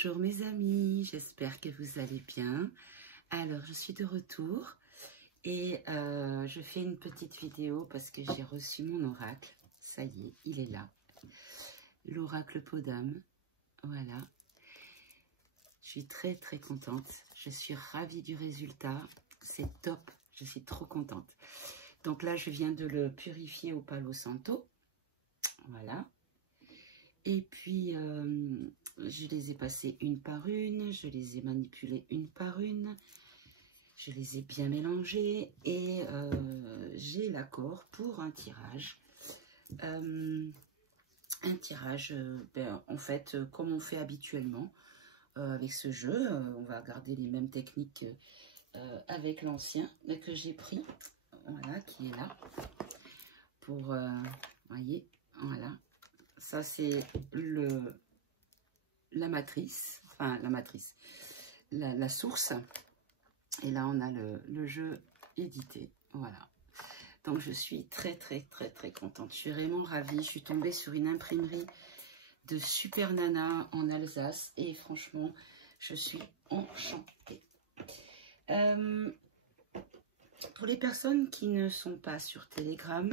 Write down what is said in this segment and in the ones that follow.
Bonjour mes amis, j'espère que vous allez bien. Alors je suis de retour et je fais une petite vidéo parce que j'ai reçu mon oracle. Ça y est, il est là. L'oracle Podam, voilà. Je suis très très contente. Je suis ravie du résultat. C'est top, je suis trop contente. Donc là je viens de le purifier au Palo Santo. Voilà. Et puis, je les ai passées une par une, je les ai manipulées une par une, je les ai bien mélangées et j'ai l'accord pour un tirage. En fait, comme on fait habituellement avec ce jeu, on va garder les mêmes techniques avec l'ancien que j'ai pris, voilà, qui est là, pour, voyez, voilà. Ça, c'est la matrice, enfin la matrice, la source. Et là, on a le jeu édité. Voilà. Donc, je suis très, très, très, très contente. Je suis vraiment ravie. Je suis tombée sur une imprimerie de Super Nana en Alsace. Et franchement, je suis enchantée. Pour les personnes qui ne sont pas sur Telegram,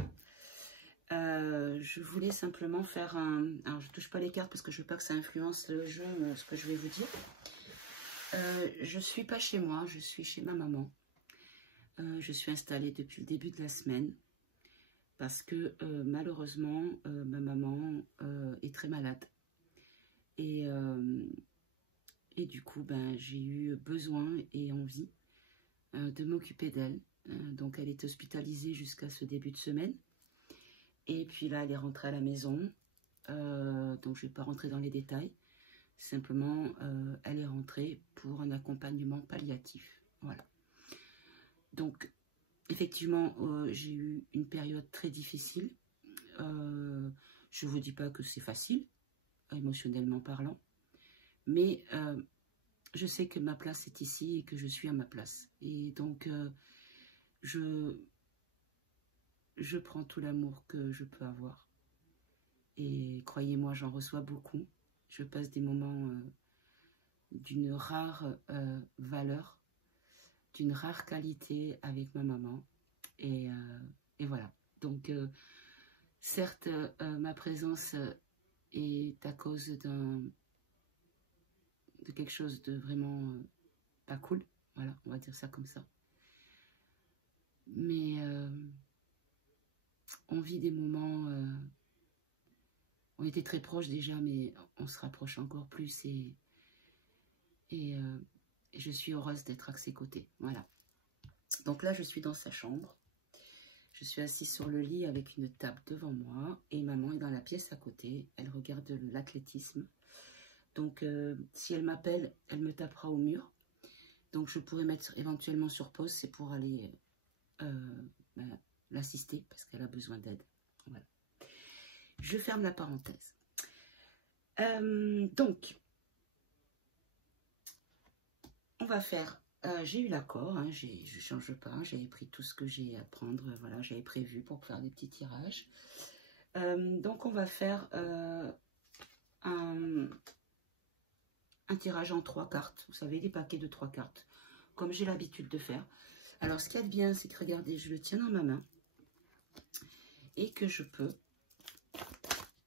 je voulais simplement faire un... Alors, je ne touche pas les cartes parce que je ne veux pas que ça influence le jeu, ce que je vais vous dire. Je ne suis pas chez moi, je suis chez ma maman. Je suis installée depuis le début de la semaine parce que malheureusement, ma maman est très malade. Et du coup, ben, j'ai eu besoin et envie de m'occuper d'elle. Donc, elle est hospitalisée jusqu'à ce début de semaine. Et puis là, elle est rentrée à la maison, donc je ne vais pas rentrer dans les détails. Simplement, elle est rentrée pour un accompagnement palliatif. Voilà. Donc, effectivement, j'ai eu une période très difficile. Je ne vous dis pas que c'est facile, émotionnellement parlant. Mais je sais que ma place est ici et que je suis à ma place. Et donc, je prends tout l'amour que je peux avoir. Et croyez-moi, j'en reçois beaucoup. Je passe des moments d'une rare valeur, d'une rare qualité avec ma maman. Et voilà. Donc, certes, ma présence est à cause de quelque chose de vraiment pas cool. Voilà, on va dire ça comme ça. Mais on vit des moments... on était très proches déjà, mais on se rapproche encore plus et je suis heureuse d'être à ses côtés. Voilà. Donc là, je suis dans sa chambre. Je suis assise sur le lit avec une table devant moi et maman est dans la pièce à côté. Elle regarde l'athlétisme. Donc, si elle m'appelle, elle me tapera au mur. Donc, je pourrais mettre éventuellement sur pause. C'est pour aller l'assister parce qu'elle a besoin d'aide. Voilà. Je ferme la parenthèse. Donc, on va faire... j'ai eu l'accord, hein, je ne change pas. J'avais pris tout ce que j'ai à prendre. Voilà, j'avais prévu pour faire des petits tirages. Donc, on va faire un tirage en 3 cartes. Vous savez, des paquets de 3 cartes, comme j'ai l'habitude de faire. Alors, ce qu'il y a de bien, c'est que, regardez, je le tiens dans ma main et que je peux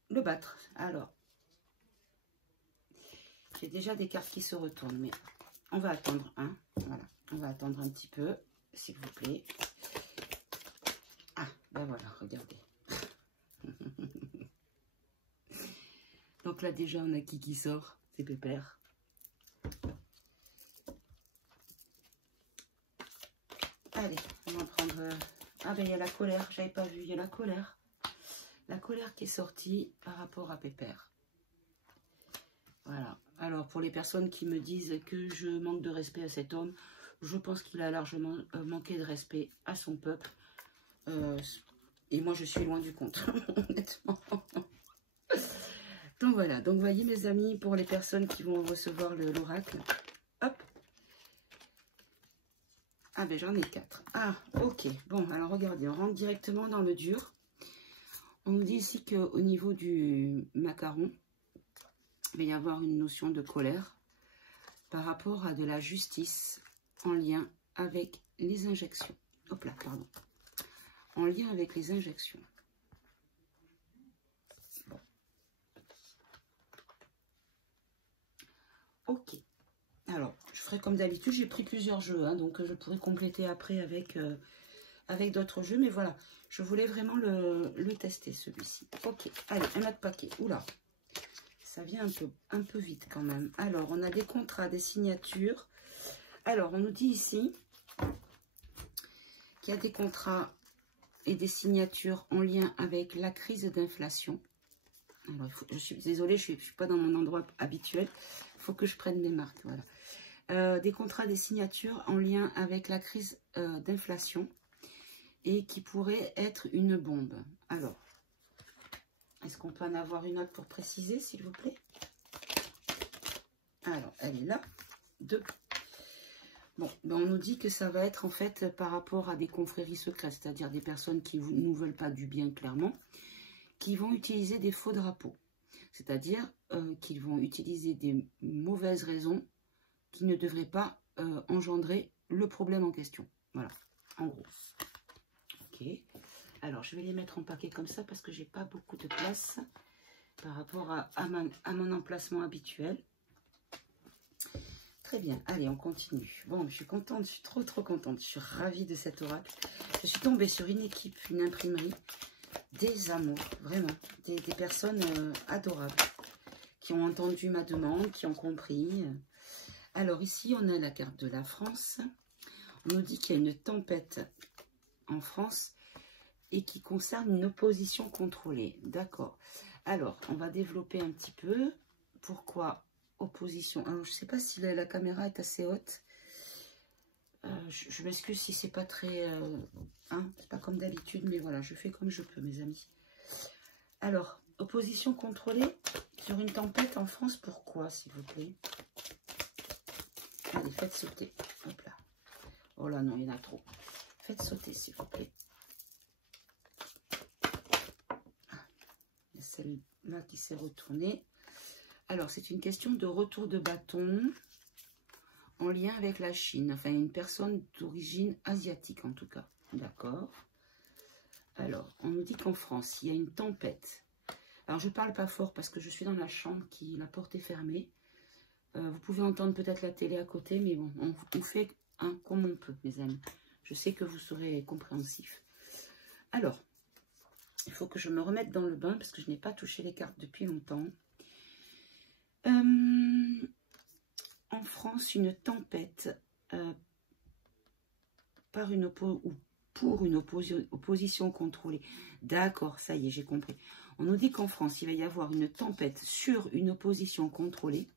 le battre. Alors, j'ai déjà des cartes qui se retournent, mais on va attendre un. Voilà, on va attendre un petit peu, s'il vous plaît. Ah, ben voilà, regardez. Donc là, déjà, on a qui sort, c'est Pépère. Allez, on va prendre... Ah ben, il y a la colère, j'avais pas vu, il y a la colère. La colère qui est sortie par rapport à Pépère. Voilà. Alors, pour les personnes qui me disent que je manque de respect à cet homme, je pense qu'il a largement manqué de respect à son peuple. Et moi, je suis loin du compte, honnêtement. Donc, voilà. Donc, voyez, mes amis, pour les personnes qui vont recevoir l'oracle, hop. Ah, ben, j'en ai 4. Ah, ok. Bon, alors, regardez, on rentre directement dans le dur. On nous dit ici qu'au niveau du macaron, il va y avoir une notion de colère. par rapport à de la justice en lien avec les injections. Hop là, pardon. En lien avec les injections. Bon. Ok. Alors, je ferai comme d'habitude, j'ai pris plusieurs jeux, hein, donc je pourrais compléter après avec, avec d'autres jeux. Mais voilà, je voulais vraiment le tester, celui-ci. Ok, allez, un autre paquet. Oula, ça vient un peu vite quand même. Alors, on a des contrats, des signatures. Alors, on nous dit ici qu'il y a des contrats et des signatures en lien avec la crise d'inflation. Alors, je suis désolée, je ne suis pas dans mon endroit habituel. Il faut que je prenne mes marques, voilà. Des contrats, des signatures en lien avec la crise d'inflation et qui pourrait être une bombe. Alors, est-ce qu'on peut en avoir une autre pour préciser, s'il vous plaît? Alors, elle est là. 2. Bon, ben on nous dit que ça va être en fait par rapport à des confréries secrètes, c'est-à-dire des personnes qui ne nous veulent pas du bien clairement, qui vont utiliser des faux drapeaux. C'est-à-dire qu'ils vont utiliser des mauvaises raisons qui ne devraient pas engendrer le problème en question. Voilà, en gros. Ok. Alors, je vais les mettre en paquet comme ça parce que j'ai pas beaucoup de place par rapport à mon emplacement habituel. Très bien. Allez, on continue. Bon, je suis contente. Je suis trop contente. Je suis ravie de cet oracle. Je suis tombée sur une équipe, une imprimerie, des amours, vraiment. Des personnes adorables qui ont entendu ma demande, qui ont compris. Alors ici, on a la carte de la France. On nous dit qu'il y a une tempête en France et qui concerne une opposition contrôlée. D'accord. Alors, on va développer un petit peu. Pourquoi opposition? Alors, je ne sais pas si la caméra est assez haute. Je m'excuse si c'est pas très... hein, c'est pas comme d'habitude, mais voilà, je fais comme je peux, mes amis. Alors, opposition contrôlée sur une tempête en France. Pourquoi, s'il vous plaît? Allez, faites sauter. Hop là. Oh là, non, il y en a trop. Faites sauter, s'il vous plaît. Ah, il y a celle-là qui s'est retournée. Alors, c'est une question de retour de bâton en lien avec la Chine. Enfin, une personne d'origine asiatique, en tout cas. D'accord. Alors, on nous dit qu'en France, il y a une tempête. Alors, je ne parle pas fort parce que je suis dans la chambre, la porte est fermée. Vous pouvez entendre peut-être la télé à côté, mais bon, on fait comme on peut, mes amis. Je sais que vous serez compréhensifs. Alors, il faut que je me remette dans le bain parce que je n'ai pas touché les cartes depuis longtemps. En France, une tempête pour une opposition contrôlée. D'accord, ça y est, j'ai compris. On nous dit qu'en France, il va y avoir une tempête sur une opposition contrôlée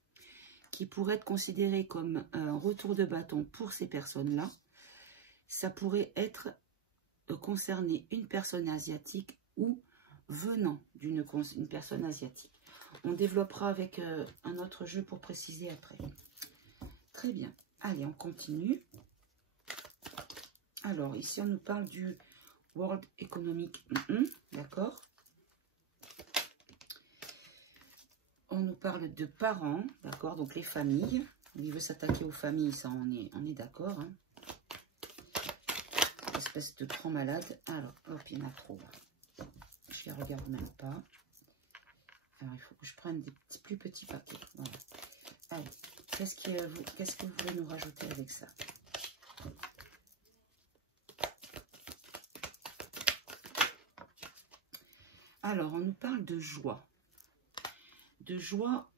qui pourrait être considéré comme un retour de bâton pour ces personnes-là. Ça pourrait être concerner une personne asiatique ou venant d'une personne asiatique. On développera avec un autre jeu pour préciser après. Très bien. Allez, on continue. Alors, ici, on nous parle du World Economic. D'accord. On nous parle de parents, d'accord, donc les familles. Il veut s'attaquer aux familles, ça on est d'accord. Hein. Espèce de grand malade. Alors, hop, il y en a trop là. Je les regarde même pas. Alors, il faut que je prenne des plus petits paquets. Voilà. Allez, qu'est-ce que vous voulez nous rajouter avec ça? Alors, on nous parle de joie. De joie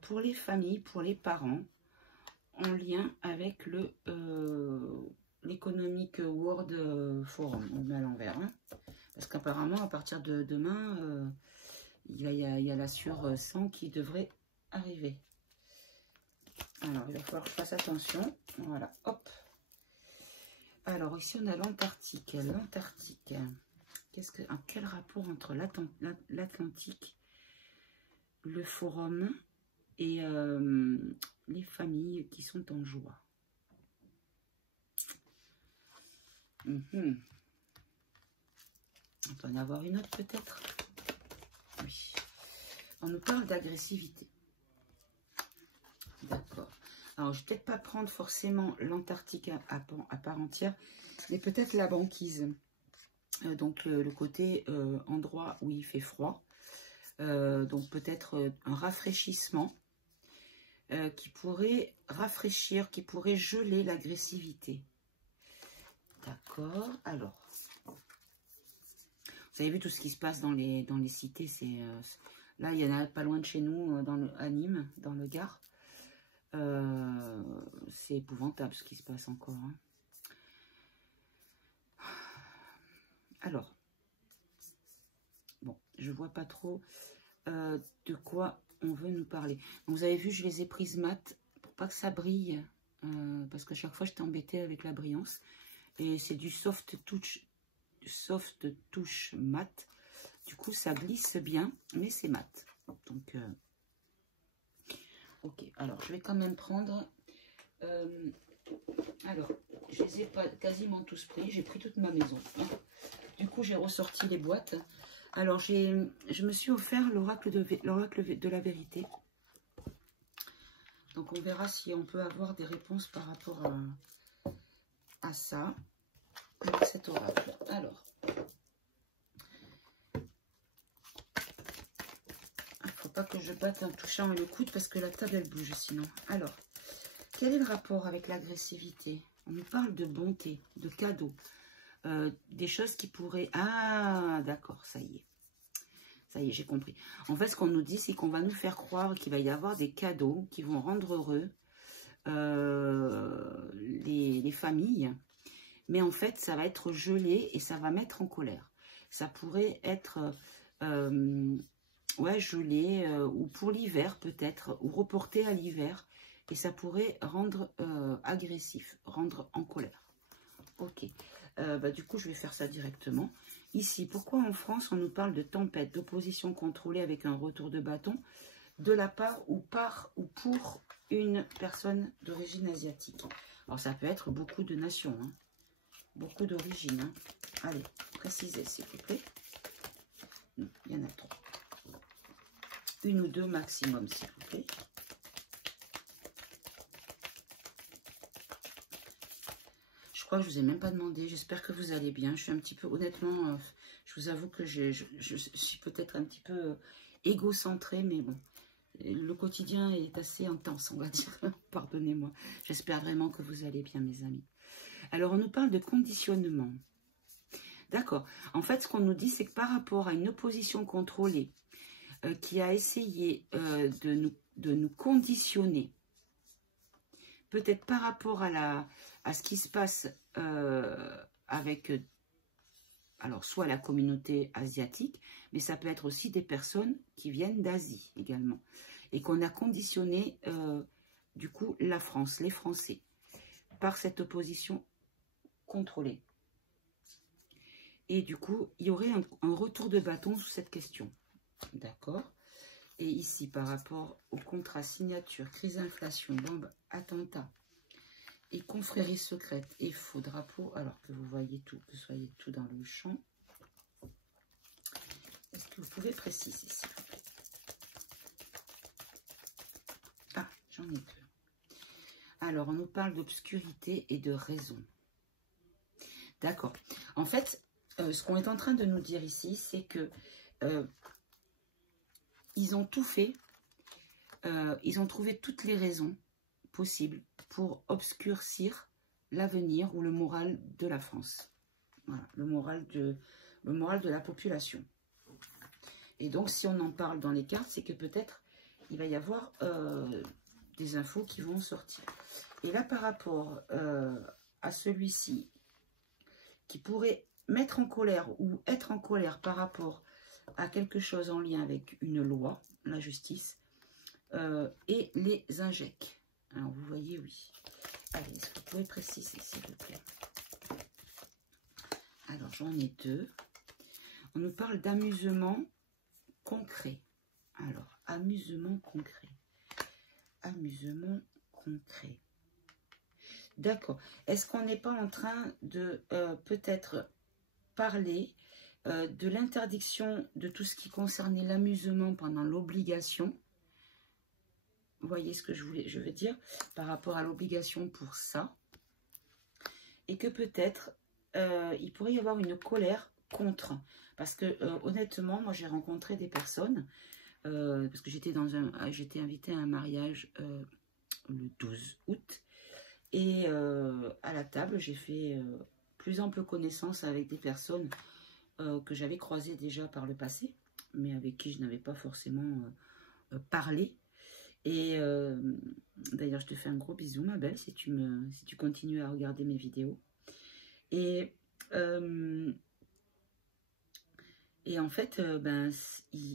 pour les familles, pour les parents, en lien avec l'Economic World Forum. On met à l'envers. Hein, parce qu'apparemment, à partir de demain, il y a l'assure 100 qui devrait arriver. Alors, il va falloir que je fasse attention. Voilà, hop. Alors, ici, on a l'Antarctique. L'Antarctique. Quel rapport entre l'Atlantique, le forum et les familles qui sont en joie? On peut en avoir une autre peut-être? Oui. On nous parle d'agressivité. D'accord. Alors, je ne vais peut-être pas prendre forcément l'Antarctique à part entière, mais peut-être la banquise. Donc, le côté endroit où il fait froid. Donc, peut-être un rafraîchissement qui pourrait rafraîchir, qui pourrait geler l'agressivité. D'accord. Alors, vous avez vu tout ce qui se passe dans les cités. Là, il y en a pas loin de chez nous, à Nîmes, dans le Gard. C'est épouvantable ce qui se passe encore. Hein. Alors, bon, je vois pas trop de quoi on veut nous parler. Donc, vous avez vu, je les ai prises mat pour pas que ça brille, parce que chaque fois, j'étais embêtée avec la brillance. Et c'est du soft touch mat. Du coup, ça glisse bien, mais c'est mat. Donc, ok. Alors, je vais quand même prendre... alors, je les ai pas quasiment tous pris. J'ai pris toute ma maison. Du coup, j'ai ressorti les boîtes. Alors, je me suis offert l'oracle de la vérité. Donc, on verra si on peut avoir des réponses par rapport à ça, avec cet oracle. Alors, il ne faut pas que je batte en touchant le coude parce que la table, elle bouge sinon. Alors, quel est le rapport avec l'agressivité? On nous parle de bonté, de cadeaux, des choses qui pourraient... Ah, d'accord, ça y est. Ça y est, j'ai compris. En fait, ce qu'on nous dit, c'est qu'on va nous faire croire qu'il va y avoir des cadeaux qui vont rendre heureux les familles. Mais en fait, ça va être gelé et ça va mettre en colère. Ça pourrait être ouais, gelé ou pour l'hiver peut-être, ou reporté à l'hiver. Et ça pourrait rendre agressif, rendre en colère. Ok. Du coup, je vais faire ça directement. Ici, pourquoi en France, on nous parle de tempête, d'opposition contrôlée avec un retour de bâton de la part ou par ou pour une personne d'origine asiatique? Alors, ça peut être beaucoup de nations, hein, beaucoup d'origines. Hein. Allez, précisez, s'il vous plaît. Non, il y en a 3. Une ou deux maximum, s'il vous plaît. Je crois que je ne vous ai même pas demandé. J'espère que vous allez bien. Je suis un petit peu, honnêtement, je vous avoue que je suis peut-être un petit peu égocentrée, mais bon, le quotidien est assez intense, on va dire. Pardonnez-moi. J'espère vraiment que vous allez bien, mes amis. Alors, on nous parle de conditionnement. D'accord. En fait, ce qu'on nous dit, c'est que par rapport à une opposition contrôlée qui a essayé de nous conditionner, peut-être par rapport à ce qui se passe avec, alors soit la communauté asiatique, mais ça peut être aussi des personnes qui viennent d'Asie également. Et qu'on a conditionné, du coup, la France, les Français, par cette opposition contrôlée. Et du coup, il y aurait un retour de bâton sous cette question. D'accord? Et ici, par rapport au contrat signature, crise inflation, bombe, attentat et confrérie secrète et faux drapeau, alors que vous voyez tout, que vous soyez tout dans le champ. Est-ce que vous pouvez préciser, s'il vous plaît? Ah, j'en ai deux. Alors, on nous parle d'obscurité et de raison. D'accord. En fait, ce qu'on est en train de nous dire ici, c'est que ils ont tout fait, ils ont trouvé toutes les raisons possibles pour obscurcir l'avenir ou le moral de la France. Voilà, le moral de la population. Et donc, si on en parle dans les cartes, c'est que peut-être il va y avoir des infos qui vont sortir. Et là, par rapport à celui-ci, qui pourrait mettre en colère ou être en colère par rapport à quelque chose en lien avec une loi, la justice, et les injects. Alors, vous voyez, oui. Allez, est-ce que vous pouvez préciser, s'il vous plaît? Alors, j'en ai deux. On nous parle d'amusement concret. Alors, amusement concret. Amusement concret. D'accord. Est-ce qu'on n'est pas en train de peut-être parler de l'interdiction de tout ce qui concernait l'amusement pendant l'obligation vous voyez ce que je veux dire par rapport à l'obligation pour ça. Et que peut-être, il pourrait y avoir une colère contre. Parce que honnêtement, moi j'ai rencontré des personnes, parce que j'étais invitée à un mariage le 12 août. Et à la table, j'ai fait plus ample connaissance avec des personnes que j'avais croisées déjà par le passé, mais avec qui je n'avais pas forcément parlé. Et d'ailleurs, je te fais un gros bisou, ma belle, si tu continues à regarder mes vidéos. Et en fait,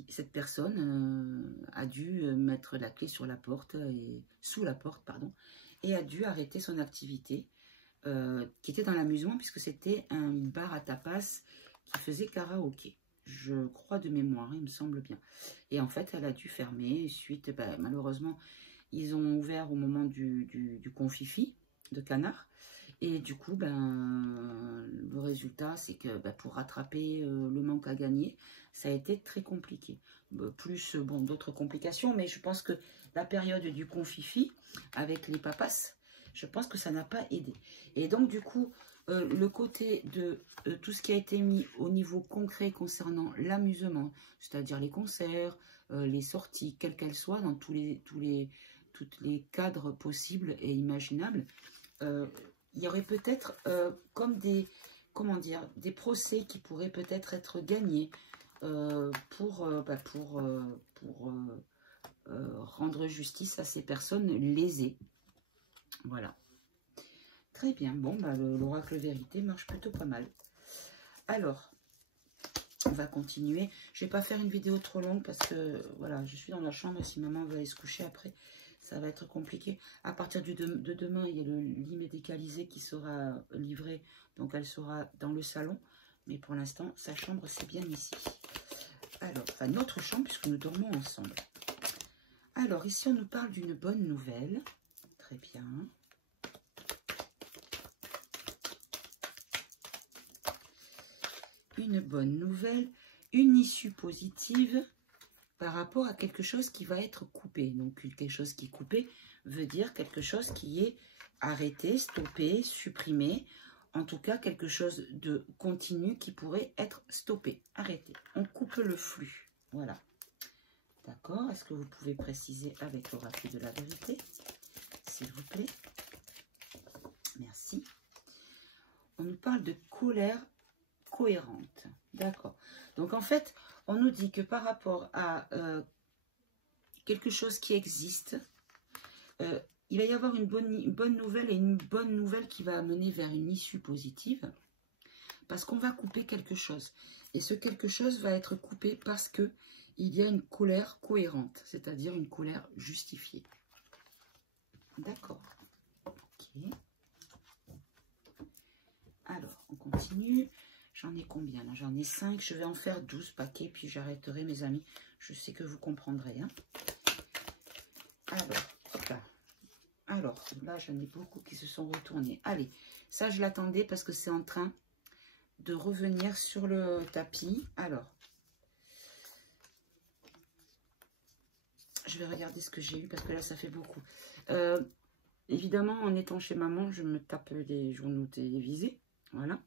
cette personne a dû mettre la clé sur la porte, sous la porte, pardon, et a dû arrêter son activité, qui était dans l'amusement, puisque c'était un bar à tapas qui faisait karaoké. Je crois de mémoire, il me semble bien. Et en fait, elle a dû fermer suite, malheureusement, ils ont ouvert au moment du confifi de canard. Et du coup, le résultat, c'est que pour rattraper le manque à gagner, ça a été très compliqué. Plus, bon, d'autres complications, mais je pense que la période du confifi, avec les papas, je pense que ça n'a pas aidé. Et donc, du coup, le côté de tout ce qui a été mis au niveau concret concernant l'amusement, c'est-à-dire les concerts, les sorties, quelles qu'elles soient, dans tous les cadres possibles et imaginables, il y aurait peut-être comme des procès qui pourraient peut-être être gagnés pour rendre justice à ces personnes lésées. Voilà. Très bien. Bon, l'oracle vérité marche plutôt pas mal. Alors, on va continuer. Je ne vais pas faire une vidéo trop longue parce que, voilà, je suis dans la chambre et si maman veut aller se coucher après, ça va être compliqué. À partir de demain, il y a le lit médicalisé qui sera livré. Donc, elle sera dans le salon. Mais pour l'instant, sa chambre, c'est bien ici. Alors, enfin, notre chambre, puisque nous dormons ensemble. Alors, ici, on nous parle d'une bonne nouvelle. Très bien. Une bonne nouvelle. Une issue positive par rapport à quelque chose qui va être coupé. Donc, quelque chose qui est coupé veut dire quelque chose qui est arrêté, stoppé, supprimé. En tout cas, quelque chose de continu qui pourrait être stoppé, arrêté. On coupe le flux. Voilà. D'accord? Est-ce que vous pouvez préciser avec l'oracle de la vérité, s'il vous plaît? Merci. On nous parle de colère cohérente. D'accord. Donc, en fait, on nous dit que par rapport à quelque chose qui existe, il va y avoir une bonne nouvelle et une bonne nouvelle qui va amener vers une issue positive parce qu'on va couper quelque chose. Et ce quelque chose va être coupé parce que il y a une colère cohérente, c'est-à-dire une colère justifiée. D'accord. Ok. Alors, on continue. J'en ai combien là? J'en ai 5. Je vais en faire 12 paquets, puis j'arrêterai, mes amis. Je sais que vous comprendrez. Hein. Alors, hop là. Alors, là, j'en ai beaucoup qui se sont retournés. Allez, ça, je l'attendais parce que c'est en train de revenir sur le tapis. Alors, je vais regarder ce que j'ai eu parce que là, ça fait beaucoup. Évidemment, en étant chez maman, je me tape des journaux télévisés. Voilà.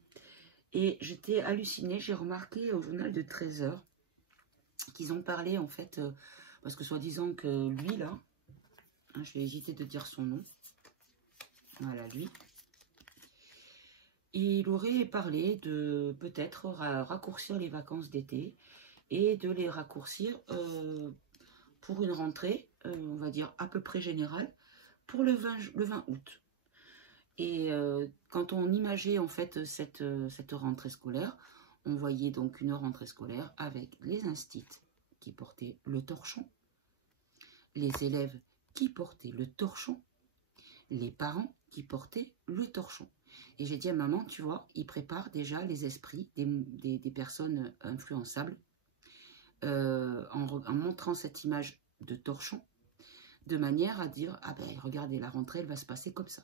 Et j'étais hallucinée. J'ai remarqué au journal de 13h qu'ils ont parlé, en fait, parce que soi-disant que lui, là, hein, je vais hésiter de dire son nom. Voilà, lui. Il aurait parlé de peut-être raccourcir les vacances d'été et de les raccourcir pour une rentrée, on va dire à peu près générale, pour le 20 août. Et quand on imageait en fait cette rentrée scolaire, on voyait donc une rentrée scolaire avec les instits qui portaient le torchon, les élèves qui portaient le torchon, les parents qui portaient le torchon. Et j'ai dit à maman, tu vois, ils préparent déjà les esprits des personnes influençables en montrant cette image de torchon, de manière à dire, ah ben regardez, la rentrée, elle va se passer comme ça.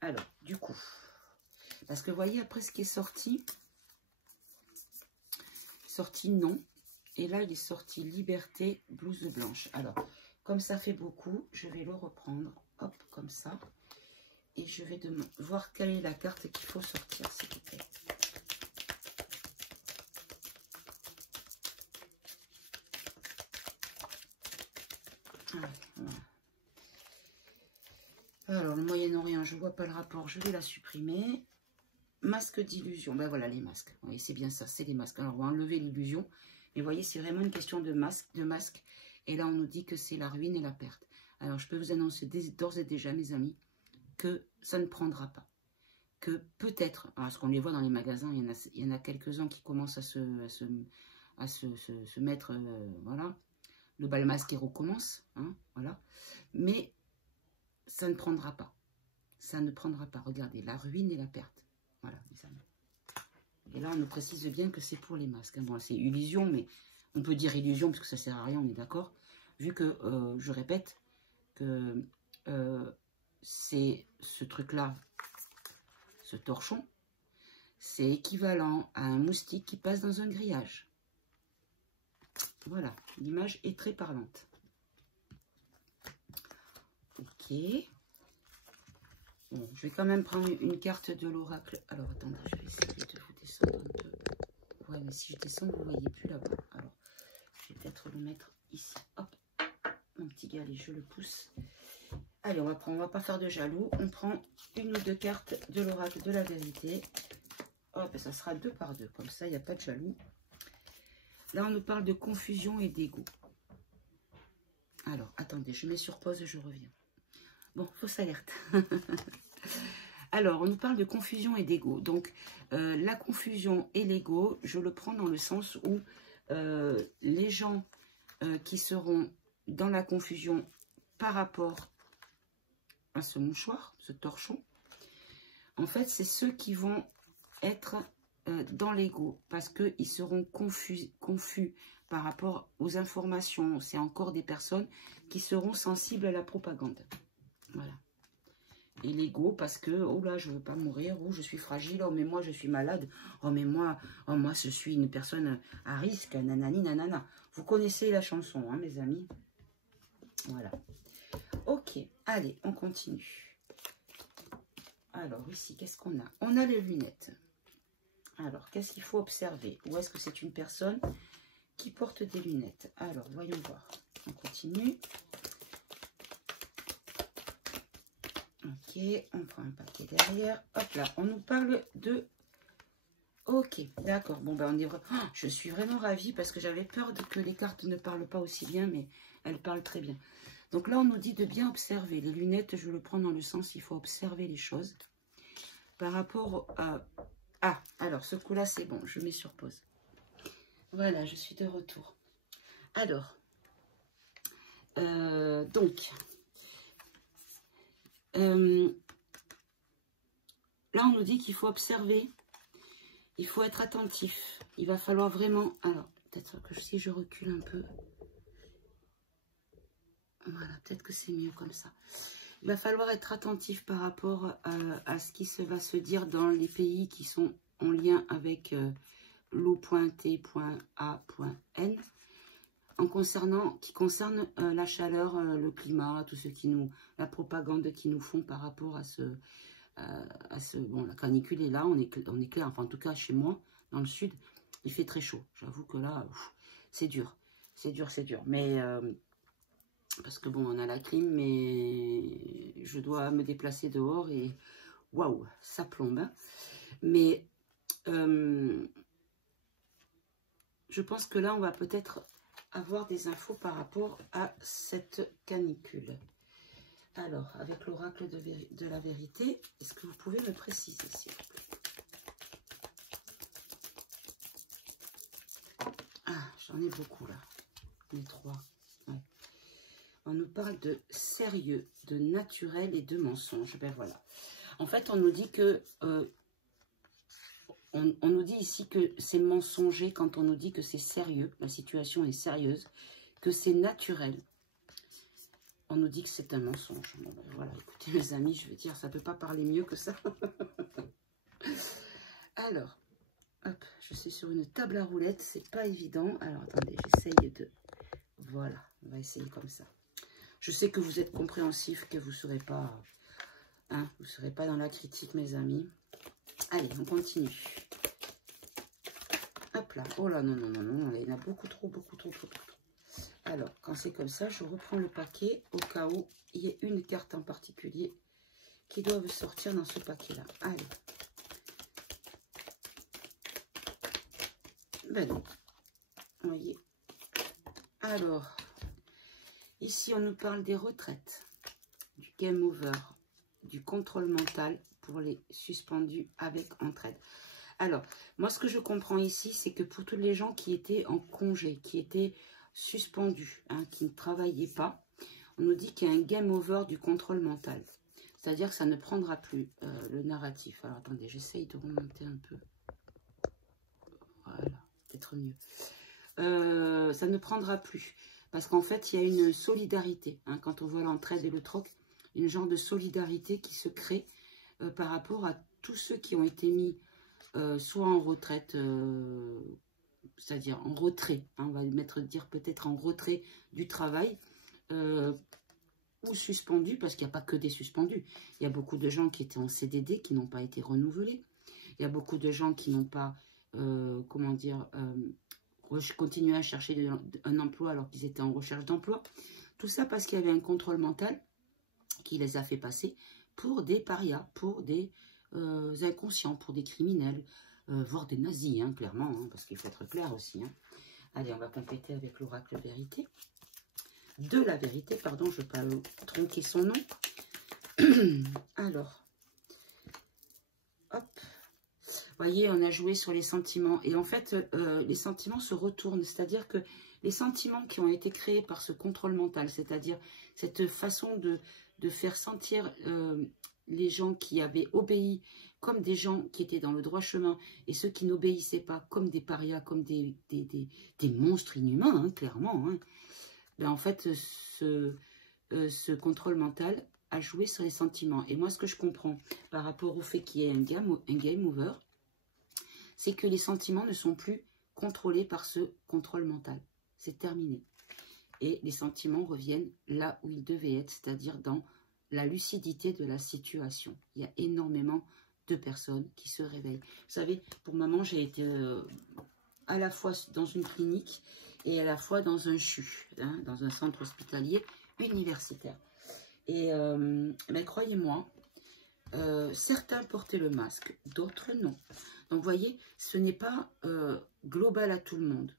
Alors, du coup, parce que vous voyez, après ce qui est sorti non, et là il est sorti liberté, blouse blanche. Alors, Comme ça fait beaucoup, je vais le reprendre, hop, comme ça. Et je vais voir quelle est la carte qu'il faut sortir, s'il vous plaît. Voilà. Alors, le Moyen-Orient, je ne vois pas le rapport, je vais la supprimer. Masque d'illusion, ben voilà les masques. Oui, c'est bien ça, c'est les masques. Alors, on va enlever l'illusion. Mais vous voyez, c'est vraiment une question de masque. Et là, on nous dit que c'est la ruine et la perte. Alors, je peux vous annoncer d'ores et déjà, mes amis, que ça ne prendra pas. Que peut-être, parce qu'on les voit dans les magasins, il y en a quelques-uns qui commencent à se mettre, voilà, le bal masqué recommence, hein, voilà. Mais ça ne prendra pas. Ça ne prendra pas. Regardez, la ruine et la perte. Voilà, mes amis. Et là, on nous précise bien que c'est pour les masques. Bon, c'est illusion, mais on peut dire illusion parce que ça ne sert à rien, on est d'accord. Vu que, je répète, que c'est ce truc-là, ce torchon, c'est équivalent à un moustique qui passe dans un grillage. Voilà, l'image est très parlante. Ok. Bon, je vais quand même prendre une carte de l'oracle. Alors, attendez, je vais essayer de vous descendre un peu. Ouais, mais si je descends, vous ne voyez plus là-bas. Alors, je vais peut-être le mettre ici. Hop, mon petit galet, je le pousse. Allez, on va pas faire de jaloux. On prend une ou deux cartes de l'oracle de la vérité. Hop, ça sera 2 par 2. Comme ça, il n'y a pas de jaloux. Là, on nous parle de confusion et d'ego. Alors, attendez, je mets sur pause et je reviens. Bon, fausse alerte. Alors, on nous parle de confusion et d'ego. Donc, la confusion et l'ego, je le prends dans le sens où les gens qui seront dans la confusion par rapport à ce mouchoir, ce torchon, en fait, c'est ceux qui vont être dans l'ego parce qu'ils seront confus par rapport aux informations. C'est encore des personnes qui seront sensibles à la propagande. Voilà. Et l'ego parce que, oh là, je ne veux pas mourir, oh, je suis fragile, oh, mais moi, je suis malade, oh, mais moi, oh, moi, je suis une personne à risque, nanani, nanana. Vous connaissez la chanson, hein, mes amis. Voilà. Ok, allez, on continue. Alors, ici, qu'est-ce qu'on a? On a les lunettes. Alors, qu'est-ce qu'il faut observer? Ou est-ce que c'est une personne qui porte des lunettes? Alors, voyons voir. On continue. Ok, on prend un paquet derrière. Hop là, on nous parle de... Ok, d'accord. Bon, ben on est... Oh, je suis vraiment ravie parce que j'avais peur que les cartes ne parlent pas aussi bien, mais elles parlent très bien. Donc là, on nous dit de bien observer. Les lunettes, je le prends dans le sens, il faut observer les choses. Par rapport à... Ah, alors, ce coup-là, c'est bon. Je mets sur pause. Voilà, je suis de retour. Alors, donc... là, on nous dit qu'il faut observer, il faut être attentif. Il va falloir vraiment... Alors, peut-être que si je recule un peu... Voilà, peut-être que c'est mieux comme ça. Il va falloir être attentif par rapport à ce qui va se dire dans les pays qui sont en lien avec l'O.T.A.N. Qui concerne la chaleur, le climat, tout ce qui nous... la propagande qu'ils nous font par rapport à ce... bon, la canicule est là, on est clair, enfin en tout cas chez moi, dans le sud, il fait très chaud. J'avoue que là, c'est dur. C'est dur, c'est dur. Mais... parce que bon, on a la clim, mais je dois me déplacer dehors et waouh, ça plombe. Hein. Mais je pense que là, on va peut-être avoir des infos par rapport à cette canicule. Alors, avec l'oracle de la vérité, est-ce que vous pouvez me préciser, s'il vous plaît? Ah, j'en ai beaucoup là. Les 3. Ouais. On nous parle de sérieux, de naturel et de mensonge. Ben voilà. En fait, on nous dit que... on nous dit ici que c'est mensonger quand on nous dit que c'est sérieux. La situation est sérieuse. Que c'est naturel. On nous dit que c'est un mensonge. Bon, ben voilà, écoutez mes amis, je veux dire, ça ne peut pas parler mieux que ça. Alors, hop, je suis sur une table à roulettes, c'est pas évident. Alors, attendez, j'essaye de... Voilà, on va essayer comme ça. Je sais que vous êtes compréhensif, que vous ne serez pas... Hein, vous ne serez pas dans la critique, mes amis. Allez, on continue. Hop là. Oh là, non, non, non, non. Il y en a beaucoup trop, beaucoup trop, beaucoup trop. Alors, quand c'est comme ça, je reprends le paquet au cas où il y ait une carte en particulier qui doivent sortir dans ce paquet-là. Allez. Ben donc, vous voyez. Alors, ici, on nous parle des retraites, du game over, du contrôle mental pour les suspendus avec entraide. Alors, moi, ce que je comprends ici, c'est que pour tous les gens qui étaient en congé, qui étaient suspendus, hein, qui ne travaillaient pas, on nous dit qu'il y a un game over du contrôle mental. C'est-à-dire que ça ne prendra plus le narratif. Alors, attendez, j'essaye de remonter un peu. Voilà, peut-être mieux. Ça ne prendra plus. Parce qu'en fait, il y a une solidarité. Hein, quand on voit l'entraide et le troc, une genre de solidarité qui se crée par rapport à tous ceux qui ont été mis soit en retraite, c'est-à-dire en retrait, hein, on va dire peut-être en retrait du travail, ou suspendus, parce qu'il n'y a pas que des suspendus. Il y a beaucoup de gens qui étaient en CDD, qui n'ont pas été renouvelés. Il y a beaucoup de gens qui n'ont pas, comment dire, continué à chercher un emploi alors qu'ils étaient en recherche d'emploi. Tout ça parce qu'il y avait un contrôle mental qui les a fait passer pour des parias, pour des inconscients, pour des criminels, voire des nazis, hein, clairement, hein, parce qu'il faut être clair aussi. Hein. Allez, on va compléter avec l'oracle vérité. De la vérité, pardon, je ne veux pas tronquer son nom. Alors, hop. Vous voyez, on a joué sur les sentiments. Et en fait, les sentiments se retournent. C'est-à-dire que les sentiments qui ont été créés par ce contrôle mental, c'est-à-dire cette façon de faire sentir les gens qui avaient obéi comme des gens qui étaient dans le droit chemin et ceux qui n'obéissaient pas comme des parias, comme des monstres inhumains, hein, clairement. Hein. Ben, en fait, ce contrôle mental a joué sur les sentiments. Et moi, ce que je comprends par rapport au fait qu'il y ait un game over, c'est que les sentiments ne sont plus contrôlés par ce contrôle mental. C'est terminé. Et les sentiments reviennent là où ils devaient être, c'est-à-dire dans la lucidité de la situation. Il y a énormément de personnes qui se réveillent. Vous savez, pour maman, j'ai été à la fois dans une clinique et à la fois dans un CHU, hein, dans un centre hospitalier universitaire. Et ben, croyez-moi, certains portaient le masque, d'autres non. Donc, vous voyez, ce n'est pas global à tout le monde.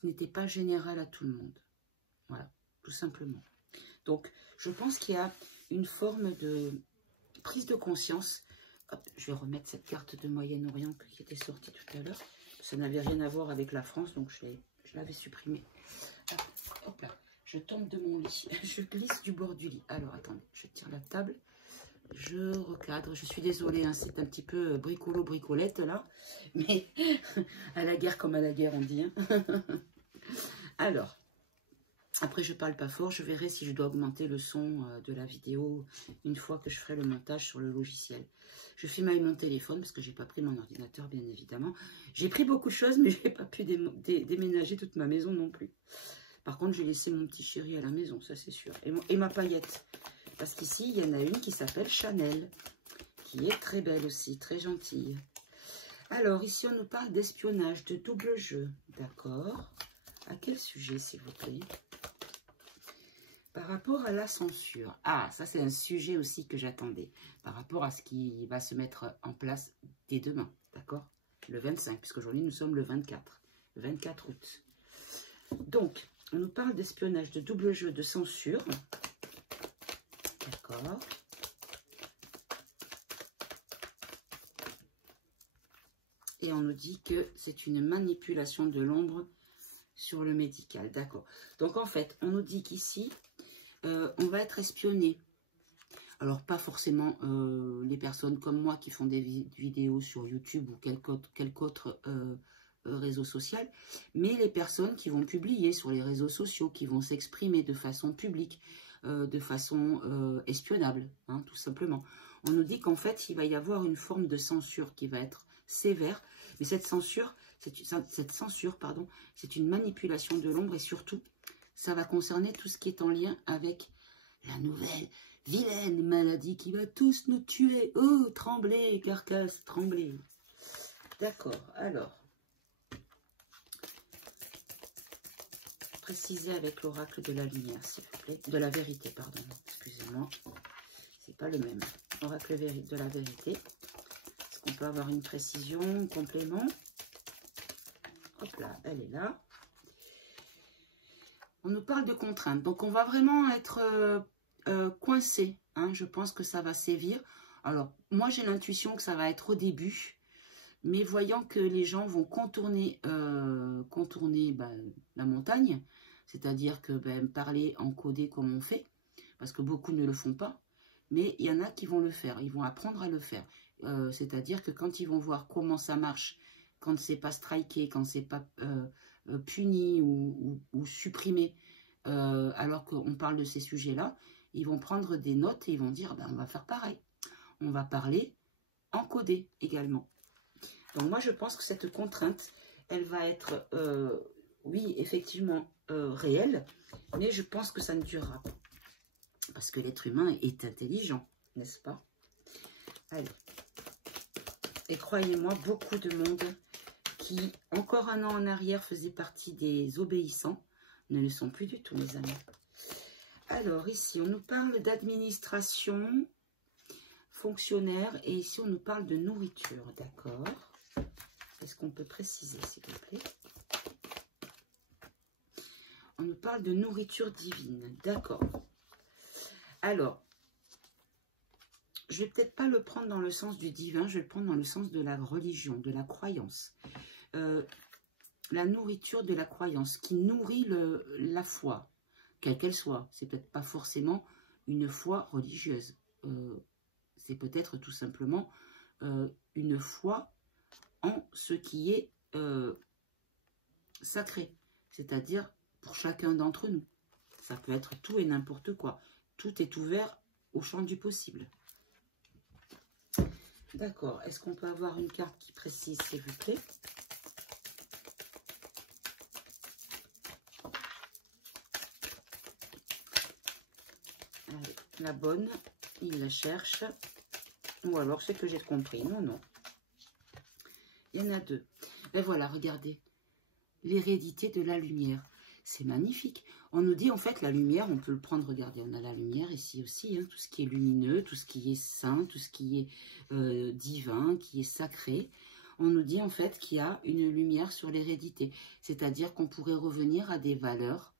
Ce n'était pas général à tout le monde. Voilà, tout simplement. Donc, je pense qu'il y a une forme de prise de conscience. Hop, je vais remettre cette carte de Moyen-Orient qui était sortie tout à l'heure. Ça n'avait rien à voir avec la France, donc je l'avais supprimée. Hop là, je tombe de mon lit. Je glisse du bord du lit. Alors, attendez, je tire la table. Je recadre. Je suis désolée, hein, c'est un petit peu bricolo-bricolette, là. Mais à la guerre comme à la guerre, on dit. Hein. Alors, après, je parle pas fort. Je verrai si je dois augmenter le son de la vidéo une fois que je ferai le montage sur le logiciel. Je filme avec mon téléphone parce que j'ai pas pris mon ordinateur, bien évidemment. J'ai pris beaucoup de choses, mais je n'ai pas pu déménager toute ma maison non plus. Par contre, j'ai laissé mon petit chéri à la maison, ça c'est sûr. Et ma paillette. Parce qu'ici, il y en a une qui s'appelle Chanel, qui est très belle aussi, très gentille. Alors, ici, on nous parle d'espionnage, de double jeu. D'accord. À quel sujet, s'il vous plaît? Par rapport à la censure. Ah, ça, c'est un sujet aussi que j'attendais. Par rapport à ce qui va se mettre en place dès demain. D'accord? Le 25, puisqu'aujourd'hui, nous sommes le 24. Le 24 août. Donc, on nous parle d'espionnage, de double jeu, de censure. D'accord. Et on nous dit que c'est une manipulation de l'ombre sur le médical. D'accord. Donc, en fait, on nous dit qu'ici, on va être espionné. Alors, pas forcément les personnes comme moi qui font des vidéos sur YouTube ou quelque autre réseau social, mais les personnes qui vont publier sur les réseaux sociaux, qui vont s'exprimer de façon publique, de façon espionnable, hein, tout simplement. On nous dit qu'en fait, il va y avoir une forme de censure qui va être sévère, mais cette censure, pardon, c'est une manipulation de l'ombre et surtout, ça va concerner tout ce qui est en lien avec la nouvelle vilaine maladie qui va tous nous tuer. Oh, tremblez, carcasse, tremblez. D'accord, alors. Précisez avec l'oracle de la lumière, s'il vous plaît. De la vérité, pardon. Excusez-moi. C'est pas le même. Oracle de la vérité. Est-ce qu'on peut avoir une précision, un complément? Hop là, elle est là. On nous parle de contraintes. Donc, on va vraiment être coincé. Hein. Je pense que ça va sévir. Alors, moi, j'ai l'intuition que ça va être au début. Mais voyant que les gens vont contourner la montagne, c'est-à-dire que parler en codé comme on fait, parce que beaucoup ne le font pas, mais il y en a qui vont le faire, ils vont apprendre à le faire. C'est-à-dire que quand ils vont voir comment ça marche, quand c'est pas striké, quand c'est pas puni ou supprimé, alors qu'on parle de ces sujets-là, ils vont prendre des notes et ils vont dire, on va faire pareil. On va parler en codé également. Donc moi, je pense que cette contrainte, elle va être, oui, effectivement, réelle, mais je pense que ça ne durera pas. Parce que l'être humain est intelligent, n'est-ce pas? Allez. Et croyez-moi, beaucoup de monde qui, encore un an en arrière, faisait partie des obéissants, ne le sont plus du tout, mes amis. Alors, ici, on nous parle d'administration, fonctionnaire, et ici, on nous parle de nourriture, d'accord? Est-ce qu'on peut préciser, s'il vous plaît? On nous parle de nourriture divine. D'accord. Alors, je ne vais peut-être pas le prendre dans le sens du divin, je vais le prendre dans le sens de la religion, de la croyance. La nourriture de la croyance qui nourrit la foi, quelle qu'elle soit. C'est peut-être pas forcément une foi religieuse. C'est peut-être tout simplement une foi en ce qui est sacré, c'est-à-dire pour chacun d'entre nous. Ça peut être tout et n'importe quoi. Tout est ouvert au champ du possible. D'accord. Est-ce qu'on peut avoir une carte qui précise, s'il vous plaît? Allez, la bonne, il la cherche. Ou alors c'est que j'ai compris. Non, non. Il y en a deux. Et voilà, regardez. L'hérédité de la lumière. C'est magnifique. On nous dit, en fait, la lumière, on peut le prendre, regardez, on a la lumière ici aussi, hein, tout ce qui est lumineux, tout ce qui est saint, tout ce qui est divin, qui est sacré. On nous dit, en fait, qu'il y a une lumière sur l'hérédité. C'est-à-dire qu'on pourrait revenir à des valeurs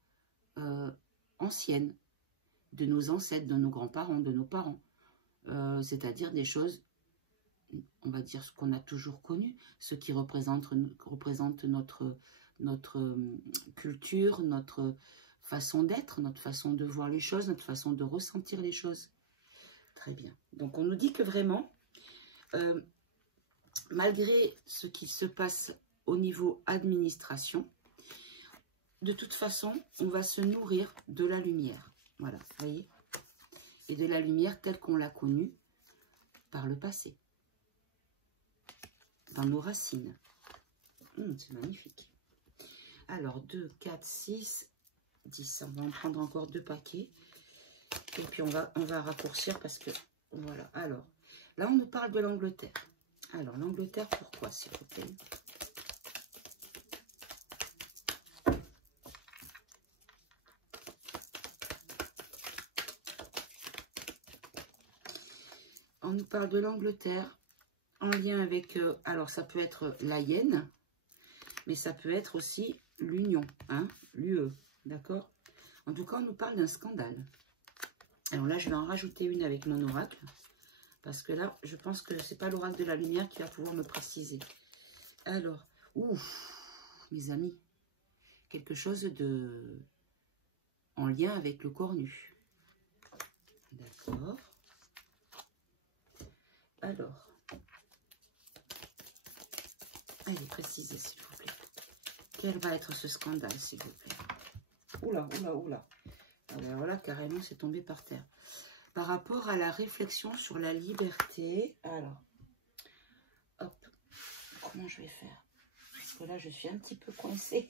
anciennes, de nos ancêtres, de nos grands-parents, de nos parents. C'est-à-dire des choses, on va dire, ce qu'on a toujours connu, ce qui représente notre culture, notre façon d'être, notre façon de voir les choses, notre façon de ressentir les choses. Très bien. Donc, on nous dit que vraiment, malgré ce qui se passe au niveau administration, de toute façon, on va se nourrir de la lumière. Voilà, vous voyez? Et de la lumière telle qu'on l'a connue par le passé. Dans nos racines. C'est magnifique. Alors, 2, 4, 6, 10. On va en prendre encore 2 paquets. Et puis, on va raccourcir parce que, voilà. Alors, là, on nous parle de l'Angleterre. Alors, l'Angleterre, pourquoi, s'il vous plaît? On nous parle de l'Angleterre en lien avec, alors ça peut être la hyène, mais ça peut être aussi l'Union, hein, l'UE, d'accord? En tout cas, on nous parle d'un scandale. Alors là, je vais en rajouter une avec mon oracle, parce que là, je pense que c'est pas l'oracle de la lumière qui va pouvoir me préciser. Alors, ouf, mes amis, quelque chose de en lien avec le corps nu. D'accord. Alors, allez, précisez, s'il vous plaît. Quel va être ce scandale, s'il vous plaît? Oula, oula, oula. Ah ben voilà, carrément, c'est tombé par terre. Par rapport à la réflexion sur la liberté, alors, hop, comment je vais faire? Parce que là, je suis un petit peu coincée.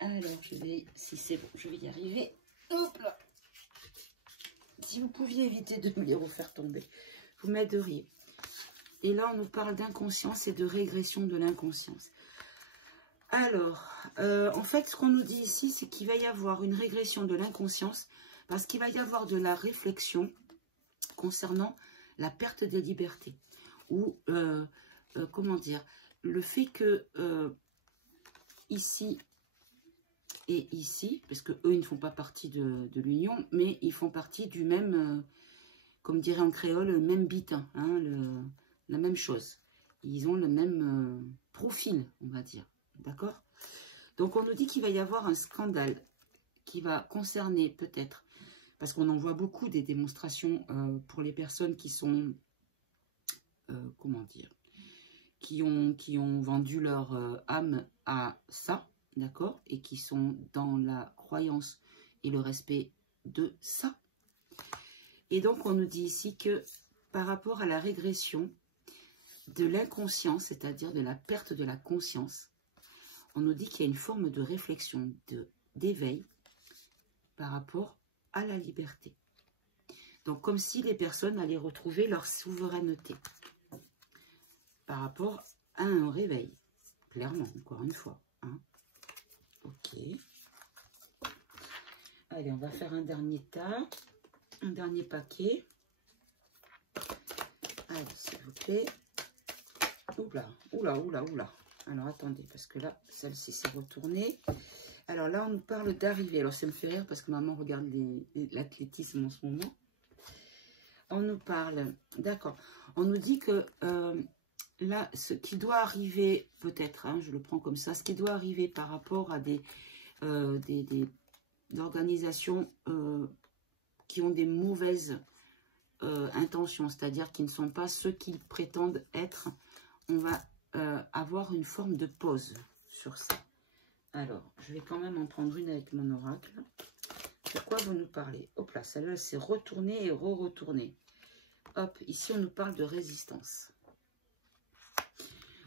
Alors, je vais, si c'est bon, je vais y arriver. Hop là. Si vous pouviez éviter de me les refaire tomber, vous m'aideriez. Et là, on nous parle d'inconscience et de régression de l'inconscience. Alors, en fait, ce qu'on nous dit ici, c'est qu'il va y avoir une régression de l'inconscience parce qu'il va y avoir de la réflexion concernant la perte des libertés. Ou, comment dire, le fait que ici et ici, parce que eux, ils ne font pas partie de l'union, mais ils font partie du même, comme dirait en créole, le même bitin, hein, la même chose. Ils ont le même profil, on va dire. D'accord? Donc, on nous dit qu'il va y avoir un scandale qui va concerner peut-être, parce qu'on en voit beaucoup des démonstrations pour les personnes qui sont, comment dire, qui ont vendu leur âme à ça, d'accord? Et qui sont dans la croyance et le respect de ça. Et donc, on nous dit ici que par rapport à la régression de l'inconscience, c'est-à-dire de la perte de la conscience, on nous dit qu'il y a une forme de réflexion, d'éveil par rapport à la liberté. Donc, comme si les personnes allaient retrouver leur souveraineté par rapport à un réveil. Clairement, encore une fois. Hein. Ok. Allez, on va faire un dernier tas, un dernier paquet. Allez, s'il vous plaît. Oula, oula, oula, oula. Alors, attendez, parce que là, celle-ci s'est retournée. Alors là, on nous parle d'arrivée. Alors, ça me fait rire parce que maman regarde l'athlétisme en ce moment. On nous parle, d'accord. On nous dit que là, ce qui doit arriver, peut-être, hein, je le prends comme ça, ce qui doit arriver par rapport à des organisations qui ont des mauvaises intentions, c'est-à-dire qui ne sont pas ceux qu'ils prétendent être, on va avoir une forme de pause sur ça. Alors, je vais quand même en prendre une avec mon oracle. Pourquoi vous nous parlez? Hop là, celle-là, c'est retournée et re-retournée. Hop, ici, on nous parle de résistance.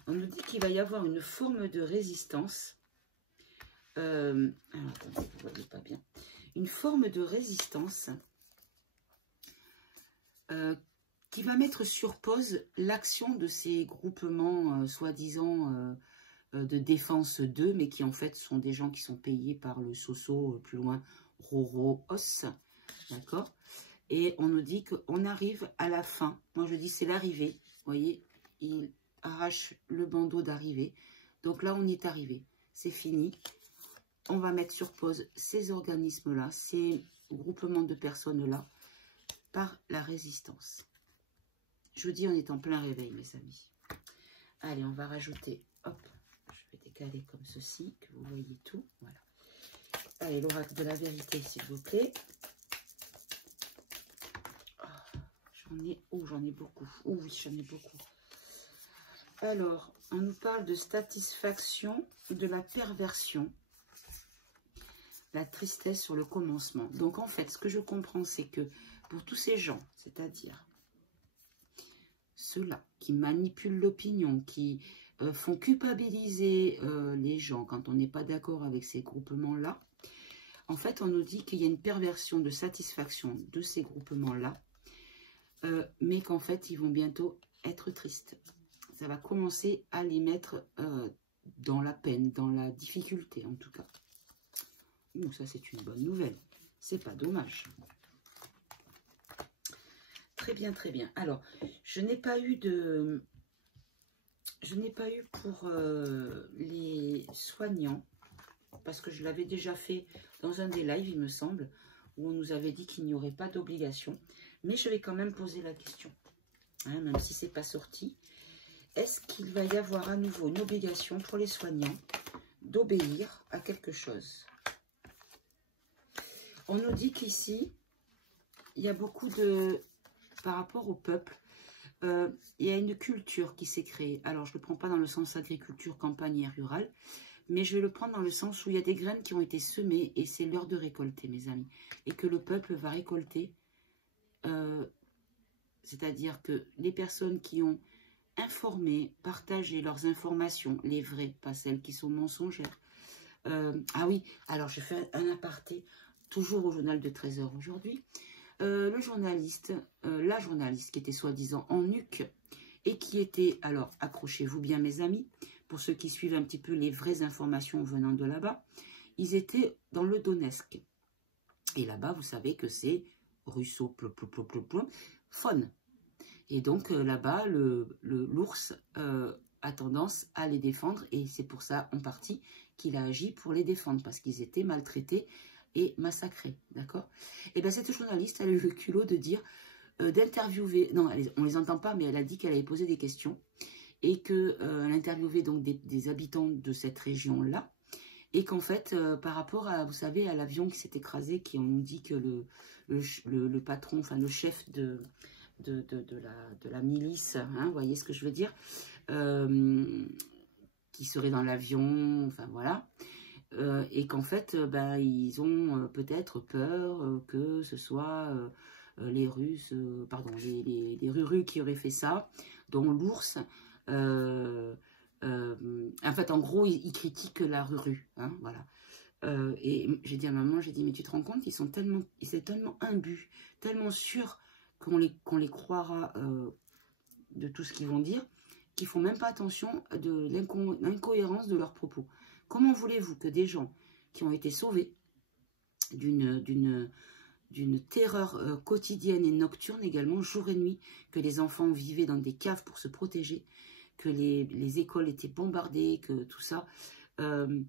On nous dit qu'il va y avoir une forme de résistance. Alors, attendez, vous ne voyez pas bien. Une forme de résistance qui va mettre sur pause l'action de ces groupements soi-disant de défense d'eux, mais qui en fait sont des gens qui sont payés par le Soso, plus loin, Roro Os, d'accord? Et on nous dit qu'on arrive à la fin. Moi, je dis c'est l'arrivée. Vous voyez, il arrache le bandeau d'arrivée. Donc là, on y est arrivé. C'est fini. On va mettre sur pause ces organismes-là, ces groupements de personnes-là, par la résistance. Je vous dis, on est en plein réveil, mes amis. Allez, on va rajouter, hop, je vais décaler comme ceci, que vous voyez tout. Voilà. Allez, l'oracle de la vérité, s'il vous plaît. J'en ai beaucoup. Oh oui, j'en ai beaucoup. Alors, on nous parle de satisfaction, de la perversion, la tristesse sur le commencement. Donc, en fait, ce que je comprends, c'est que pour tous ces gens, c'est-à-dire ceux-là qui manipulent l'opinion, qui font culpabiliser les gens quand on n'est pas d'accord avec ces groupements-là, en fait, on nous dit qu'il y a une perversion de satisfaction de ces groupements-là, mais qu'en fait, ils vont bientôt être tristes. Ça va commencer à les mettre dans la peine, dans la difficulté, en tout cas. Ouh, ça, c'est une bonne nouvelle. C'est pas dommage. Très bien, très bien. Alors, je n'ai pas eu pour les soignants, parce que je l'avais déjà fait dans un des lives, il me semble, où on nous avait dit qu'il n'y aurait pas d'obligation. Mais je vais quand même poser la question, hein, même si ce n'est pas sorti. Est-ce qu'il va y avoir à nouveau une obligation pour les soignants d'obéir à quelque chose? On nous dit qu'ici, il y a beaucoup de... Par rapport au peuple, il y a une culture qui s'est créée. Alors, je ne le prends pas dans le sens agriculture, campagne et rurale, mais je vais le prendre dans le sens où il y a des graines qui ont été semées et c'est l'heure de récolter, mes amis. Et que le peuple va récolter, c'est-à-dire que les personnes qui ont informé, partagé leurs informations, les vraies, pas celles qui sont mensongères. Ah oui, alors je fais un aparté, toujours au journal de 13h aujourd'hui. le journaliste, la journaliste qui était soi-disant en nuque et qui était, alors accrochez-vous bien mes amis, pour ceux qui suivent un petit peu les vraies informations venant de là-bas, ils étaient dans le Donetsk. Et là-bas, vous savez que c'est russo, faune. Et donc là-bas, l'ours a tendance à les défendre et c'est pour ça en partie qu'il a agi pour les défendre parce qu'ils étaient maltraités et massacrés, d'accord? Et bien cette journaliste, elle a eu le culot de dire, d'interviewer, non, on les entend pas, mais elle a dit qu'elle avait posé des questions et qu'elle interviewait donc des habitants de cette région-là et qu'en fait, par rapport à, vous savez, à l'avion qui s'est écrasé, qui ont dit que le patron, enfin le chef de la milice, hein, vous voyez ce que je veux dire, qui serait dans l'avion, enfin voilà, et qu'en fait, ben, ils ont peut-être peur que ce soit les Russes, pardon, les Rurus qui auraient fait ça, dont l'ours, en fait, en gros, ils critiquent la Ruru, hein, voilà. Et j'ai dit à maman, j'ai dit, mais tu te rends compte, ils sont tellement imbus, tellement sûrs qu'on les croira de tout ce qu'ils vont dire, qu'ils font même pas attention de l'incohérence de leurs propos. Comment voulez-vous que des gens qui ont été sauvés d'une terreur quotidienne et nocturne également, jour et nuit, que les enfants vivaient dans des caves pour se protéger, que les écoles étaient bombardées, que tout ça, que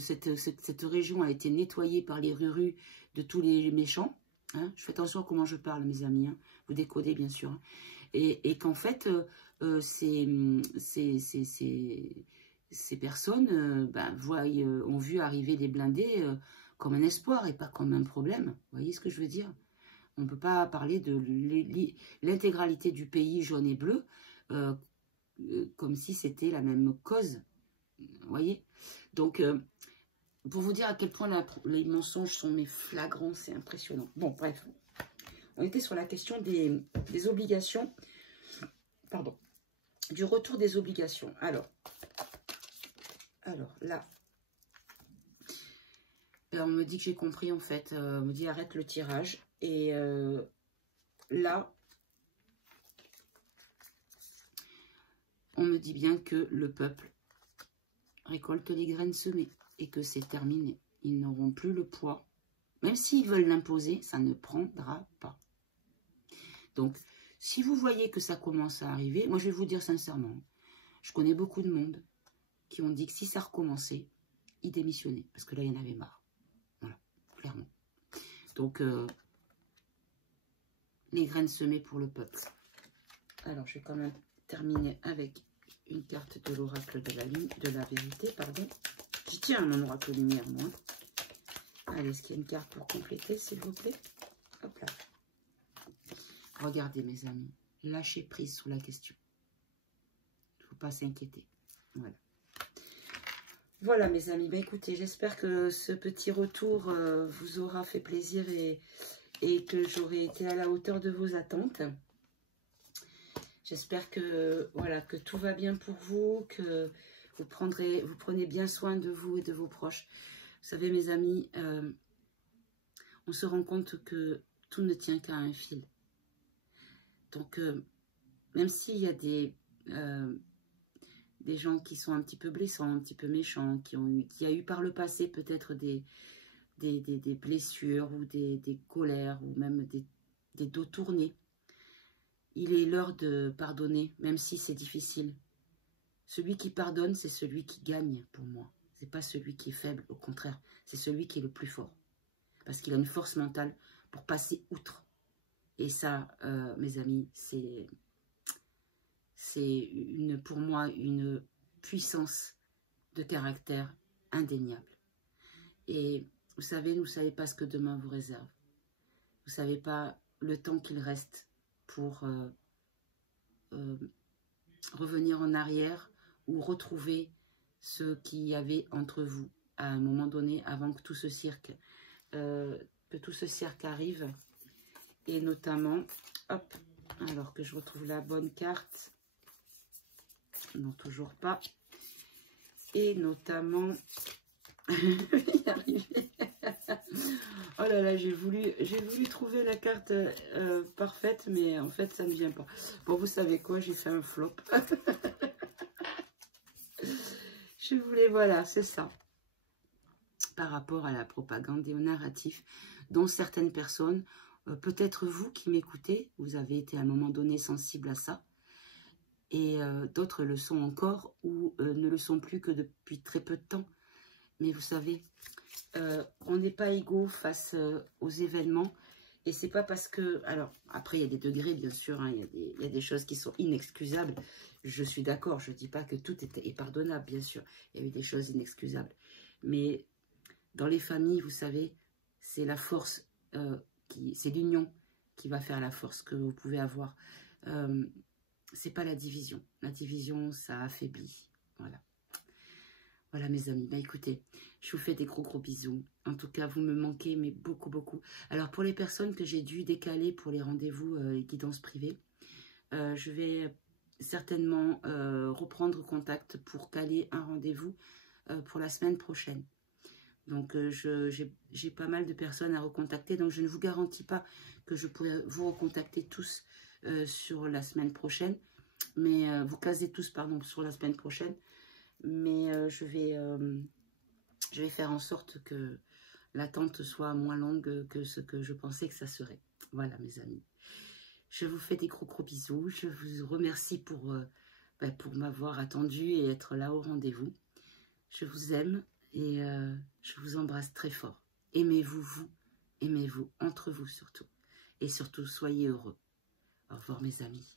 cette région a été nettoyée par les Rurus de tous les méchants, hein, je fais attention à comment je parle, mes amis, hein, vous décodez bien sûr, hein, et qu'en fait, ces personnes ben, ont vu arriver des blindés comme un espoir et pas comme un problème. Vous voyez ce que je veux dire? On ne peut pas parler de l'intégralité du pays jaune et bleu comme si c'était la même cause. Vous voyez? Donc, pour vous dire à quel point les mensonges sont mais flagrants, c'est impressionnant. Bon, bref. On était sur la question des obligations. Pardon. Du retour des obligations. Alors là, on me dit que j'ai compris en fait. On me dit arrête le tirage. Et là, on me dit bien que le peuple récolte les graines semées et que c'est terminé. Ils n'auront plus le poids. Même s'ils veulent l'imposer, ça ne prendra pas. Donc, si vous voyez que ça commence à arriver, moi je vais vous dire sincèrement, je connais beaucoup de monde qui ont dit que si ça recommençait, ils démissionnaient. Parce que là, il y en avait marre. Voilà, clairement. Donc, les graines semées pour le peuple. Alors, je vais quand même terminer avec une carte de l'oracle de la vérité, pardon. J'y tiens à mon oracle lumière, moi. Allez, est-ce qu'il y a une carte pour compléter, s'il vous plaît? Hop là. Regardez, mes amis. Lâchez prise sur la question. Il ne faut pas s'inquiéter. Voilà. Voilà, mes amis. Ben, écoutez, j'espère que ce petit retour vous aura fait plaisir et que j'aurai été à la hauteur de vos attentes. J'espère que, voilà, que tout va bien pour vous, que vous prenez bien soin de vous et de vos proches. Vous savez, mes amis, on se rend compte que tout ne tient qu'à un fil. Donc, même s'il y a des gens qui sont un petit peu blessants, un petit peu méchants, qui a eu par le passé peut-être des blessures ou des colères ou même des dos tournés, il est l'heure de pardonner, même si c'est difficile. Celui qui pardonne, c'est celui qui gagne pour moi. Ce n'est pas celui qui est faible, au contraire, c'est celui qui est le plus fort. Parce qu'il a une force mentale pour passer outre. Et ça, mes amis, c'est pour moi une puissance de caractère indéniable. Et vous savez, vous ne savez pas ce que demain vous réserve. Vous ne savez pas le temps qu'il reste pour revenir en arrière ou retrouver ce qu'il y avait entre vous à un moment donné avant que tout ce cirque arrive. Et notamment, hop, alors que je retrouve la bonne carte, non toujours pas, et notamment y arriver. Oh là là, j'ai voulu trouver la carte parfaite, mais en fait, ça ne vient pas. Bon, vous savez quoi, j'ai fait un flop. Je voulais, voilà, c'est ça. Par rapport à la propagande et au narratif, dont certaines personnes, peut-être vous qui m'écoutez, vous avez été à un moment donné sensible à ça, et d'autres le sont encore, ou ne le sont plus que depuis très peu de temps. Mais vous savez, on n'est pas égaux face aux événements, et c'est pas parce que... Alors, après, il y a des degrés, bien sûr, hein, il y a des choses qui sont inexcusables. Je suis d'accord, je ne dis pas que tout est pardonnable, bien sûr. Il y a eu des choses inexcusables. Mais dans les familles, vous savez, c'est la force, c'est l'union qui va faire la force que vous pouvez avoir. C'est pas la division. La division, ça affaiblit. Voilà. Voilà mes amis, bah écoutez, je vous fais des gros bisous. En tout cas, vous me manquez, mais beaucoup. Alors pour les personnes que j'ai dû décaler pour les rendez-vous et guidances privées, je vais certainement reprendre contact pour caler un rendez-vous pour la semaine prochaine. Donc j'ai pas mal de personnes à recontacter, donc je ne vous garantis pas que je pourrai vous recontacter tous sur la semaine prochaine, mais vous casez tous, pardon, sur la semaine prochaine. Mais je vais faire en sorte que l'attente soit moins longue que ce que je pensais que ça serait. Voilà mes amis. Je vous fais des gros bisous. Je vous remercie pour m'avoir attendu et être là au rendez-vous. Je vous aime et je vous embrasse très fort. Aimez-vous, vous. Aimez-vous entre vous surtout. Et surtout, soyez heureux. Au revoir mes amis.